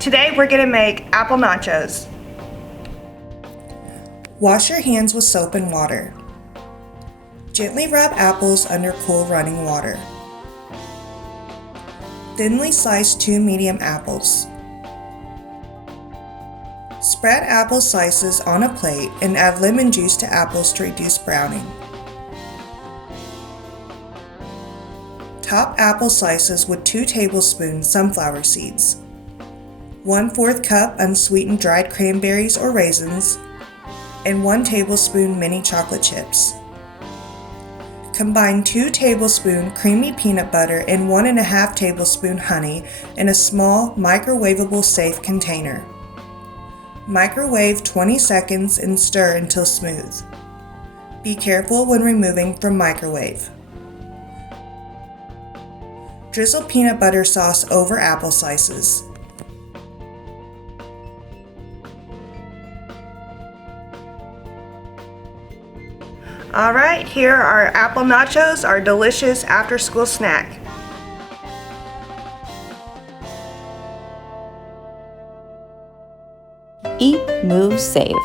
Today we're going to make apple nachos. Wash your hands with soap and water. Gently rub apples under cool running water. Thinly slice 2 medium apples. Spread apple slices on a plate and add lemon juice to apples to reduce browning. Top apple slices with 2 tablespoons sunflower seeds, 1/4 cup unsweetened dried cranberries or raisins, and 1 tablespoon mini chocolate chips. Combine 2 tablespoons creamy peanut butter and 1.5 tablespoons honey in a small microwavable safe container. Microwave 20 seconds and stir until smooth. Be careful when removing from microwave. Drizzle peanut butter sauce over apple slices. Alright, here are apple nachos, our delicious after-school snack. Eat, move, save.